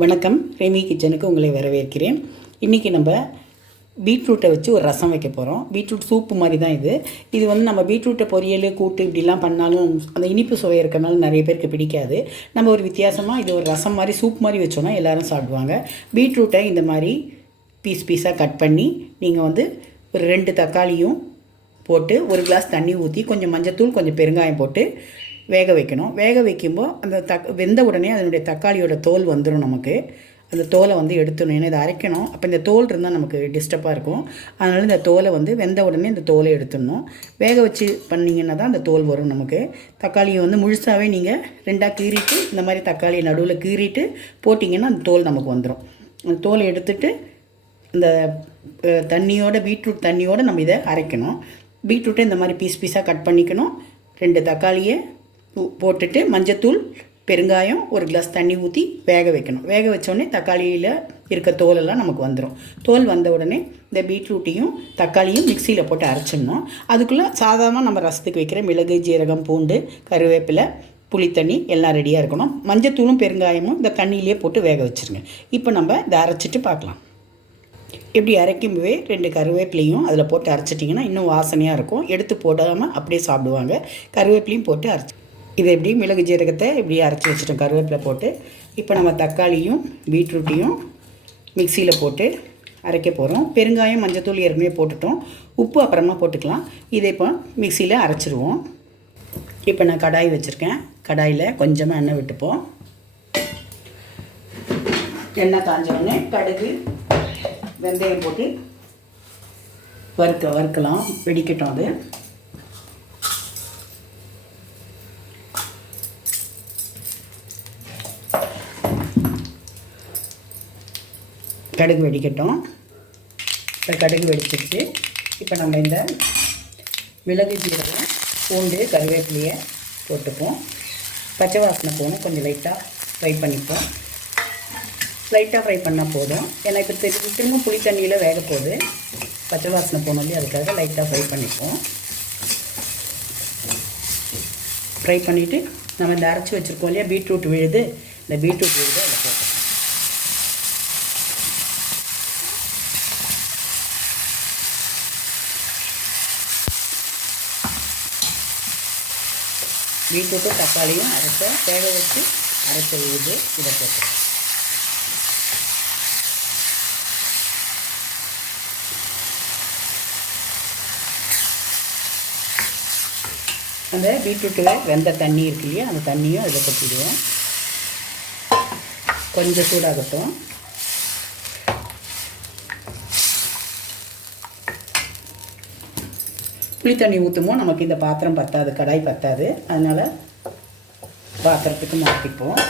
வணக்கம், ரெமி கிச்சனுக்கு உங்களை வரவேற்கிறேன். இன்றைக்கி நம்ம பீட்ரூட்டை வச்சு ஒரு ரசம் வைக்க போகிறோம். பீட்ரூட் சூப்பு மாதிரி தான் இது வந்து நம்ம பீட்ரூட்டை பொரியல் கூட்டு இப்படிலாம் பண்ணாலும் அந்த இனிப்பு சுவை இருக்கிறனால நிறைய பேருக்கு பிடிக்காது. நம்ம ஒரு வித்தியாசமாக இது ஒரு ரசம் மாதிரி சூப் மாதிரி வச்சோன்னா எல்லோரும் சாப்பிடுவாங்க. பீட்ரூட்டை இந்த மாதிரி பீஸாக கட் பண்ணி நீங்கள் வந்து ஒரு 2 தக்காளியும் போட்டு ஒரு கிளாஸ் தண்ணி ஊற்றி கொஞ்சம் மஞ்சத்தூள் கொஞ்சம் பெருங்காயம் போட்டு வேக வைக்கணும். வேக வைக்கும்போது அந்த வெந்த உடனே அதனுடைய தக்காளியோட தோல் வந்துடும். நமக்கு அந்த தோலை வந்து எடுத்துடணும். ஏன்னா இதை அரைக்கணும். அப்போ இந்த தோல் இருந்தால் நமக்கு டிஸ்டர்பாக இருக்கும். அதனால் இந்த தோலை வந்து வெந்த உடனே இந்த தோலை எடுத்துடணும். வேக வச்சு பண்ணிங்கன்னா தான் அந்த தோல் வரும். நமக்கு தக்காளியை வந்து முழுசாகவே நீங்கள் 2ஆக கீறிட்டு இந்த மாதிரி தக்காளியை நடுவில் கீறிட்டு போட்டிங்கன்னா அந்த தோல் நமக்கு வந்துடும். அந்த தோலை எடுத்துட்டு இந்த தண்ணியோட பீட்ரூட் தண்ணியோடு நம்ம இதை அரைக்கணும். பீட்ரூட்டை இந்த மாதிரி பீஸாக கட் பண்ணிக்கணும். 2 தக்காளியை போட்டுட்டு மஞ்சத்தூள் பெருங்காயம் ஒரு கிளாஸ் தண்ணி ஊற்றி வேக வைக்கணும். வேக வச்சோடனே தக்காளியில் இருக்க தோலெல்லாம் நமக்கு வந்துடும். தோல் வந்த உடனே இந்த பீட்ரூட்டையும் தக்காளியும் மிக்சியில் போட்டு அரைச்சிடணும். அதுக்குள்ளே சாதாரணமாக நம்ம ரசத்துக்கு வைக்கிற மிளகு, ஜீரகம், பூண்டு, கருவேப்பிலை, புளித்தண்ணி எல்லாம் ரெடியாக இருக்கணும். மஞ்சத்தூளும் பெருங்காயமும் இந்த தண்ணியிலே போட்டு வேக வச்சுருங்க. இப்போ நம்ம இதை அரைச்சிட்டு பார்க்கலாம். இப்படி அரைக்கும்போதே 2 கருவேப்பிலையும் அதில் போட்டு அரைச்சிட்டிங்கன்னா இன்னும் வாசனையாக இருக்கும். எடுத்து போடாமல் அப்படியே சாப்பிடுவாங்க. கருவேப்பிலையும் போட்டு அரைச்சி இதை எப்படி மிளகு ஜீரகத்தை இப்படி அரைச்சி வச்சுட்டோம் கருவேப்பிலை போட்டு. இப்போ நம்ம தக்காளியும் பீட்ரூட்டையும் மிக்சியில் போட்டு அரைக்க போகிறோம். பெருங்காயம் மஞ்சத்தூள் ஏற்கனவே போட்டுட்டோம். உப்பு அப்புறமா போட்டுக்கலாம். இதை இப்போ மிக்சியில் அரைச்சிடுவோம். இப்போ நான் கடாய் வச்சுருக்கேன். கடாயில் கொஞ்சமாக எண்ணெய் விட்டுப்போம். எண்ணெய் காஞ்சோடனே கடுகு வெந்தயம் போட்டு வறுக்கலாம். வெடிக்கட்டும். அது கடுகு வெடிக்கட்டும். இப்போ கடுகு வெடிச்சிருச்சு. இப்போ நம்ம இந்த மிளகு, ஜீரகம், பூண்டு, கருவேப்பிலையை போட்டுப்போம். பச்சை வாசனை போகணும். கொஞ்சம் லைட்டாக ஃப்ரை பண்ணிப்போம். லைட்டாக ஃப்ரை பண்ணால் போதும். ஏன்னா இப்போ திரும்ப புளி தண்ணியில் வேக போகுது. பச்சை வாசனை போகணும் இல்லையா, அதுக்காக லைட்டாக ஃப்ரை பண்ணிப்போம். ஃப்ரை பண்ணிவிட்டு நம்ம இந்த அரைச்சி வச்சுருக்கோம் இல்லையா பீட்ரூட் விழுது, இந்த பீட்ரூட் விழுது அதை போட்டுப்போம். பீட்ரூட்டும் தக்காளியும் வேக வச்சு அரைச்ச விழுது இதை போட்டு அந்த பீட்ரூட்டில் வெந்த தண்ணி இருக்கு இல்லையா, அந்த தண்ணியும் இதை கொட்டிடுவோம். கொஞ்சம் சூடாகட்டும். புளி தண்ணி ஊற்றுமோ நமக்கு இந்த பாத்திரம் பத்தாது, கடாய் பத்தாது. அதனால் பாத்திரத்துக்கு மாற்றிப்போம்.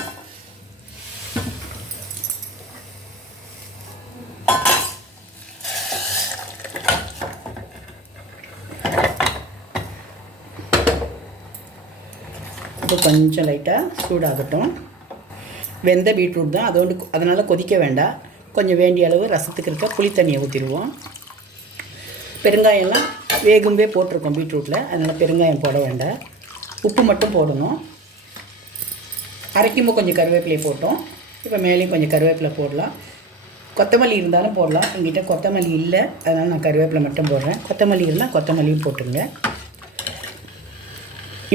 இப்போ கொஞ்சம் லைட்டாக சூடாகட்டும். வெந்த பீட்ரூட் தான் அதனால் கொதிக்க வேண்டாம். கொஞ்சம் வேண்டிய அளவு ரசத்துக்கு இருக்க புளி தண்ணியை ஊற்றிடுவோம். பெருங்காயம்லாம் வேகும்பே போட்டிருக்கோம் பீட்ரூட்டில், அதனால் பெருங்காயம் போட வேண்டாம். உப்பு மட்டும் போடணும். அரைக்கும்போது கொஞ்சம் கருவேப்பிலை போட்டோம். இப்போ மேலேயும் கொஞ்சம் கருவேப்பிலை போடலாம். கொத்தமல்லி இருந்தாலும் போடலாம். எங்கிட்ட கொத்தமல்லி இல்லை, அதனால் நான் கருவேப்பிலை மட்டும் போடுறேன். கொத்தமல்லி இருந்தால் கொத்தமல்லியும் போட்டுருங்க.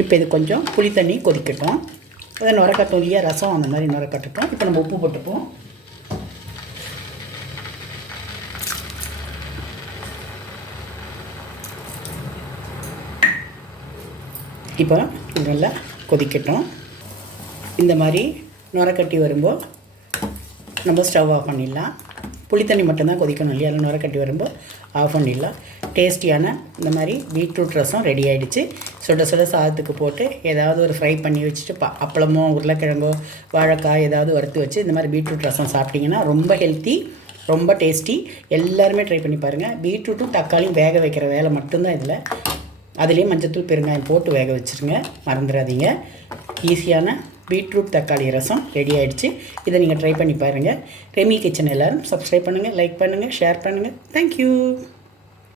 இப்போ இது கொஞ்சம் புளி தண்ணி கொதிக்கட்டும். அதை நுரக்கட்டும் இல்லையா, ரசம் அந்த மாதிரி நுரக்கட்டட்டும். இப்போ நம்ம உப்பு போட்டுப்போம். இப்போ இது நல்லா கொதிக்கட்டும். இந்த மாதிரி நுரக்கட்டி வரும்போது நம்ம ஸ்டவ் ஆஃப் பண்ணிடலாம். புளித்தண்ணி மட்டும்தான் கொதிக்கணும் இல்லையா, அதில் நுரக்கட்டி வரும்போது ஆஃப் பண்ணிடலாம். டேஸ்டியான இந்த மாதிரி பீட்ரூட் ரசம் ரெடி ஆகிடுச்சு. சுட சுட சாதத்துக்கு போட்டு ஏதாவது ஒரு ஃப்ரை பண்ணி வச்சுட்டு அப்பளமோ உருளைக்கிழங்கோ வாழைக்காய் ஏதாவது வறுத்து வச்சு இந்த மாதிரி பீட்ரூட் ரசம் சாப்பிட்டிங்கன்னா ரொம்ப ஹெல்த்தி, ரொம்ப டேஸ்டி. எல்லாருமே ட்ரை பண்ணி பாருங்கள். பீட்ரூட்டும் தக்காளியும் வேக வைக்கிற வேலை மட்டும்தான் இதில். அதுலேயே மஞ்சத்தூள் பெருங்காயம் போட்டு வேக வச்சுருங்க, மறந்துடாதீங்க. ஈஸியான பீட்ரூட் தக்காளி ரசம் ரெடி ஆகிடுச்சு. இதை நீங்கள் ட்ரை பண்ணி பாருங்கள். ரெமி கிச்சன் எல்லோரும் சப்ஸ்கிரைப் பண்ணுங்கள், லைக் பண்ணுங்கள், ஷேர் பண்ணுங்கள். தேங்க்யூ.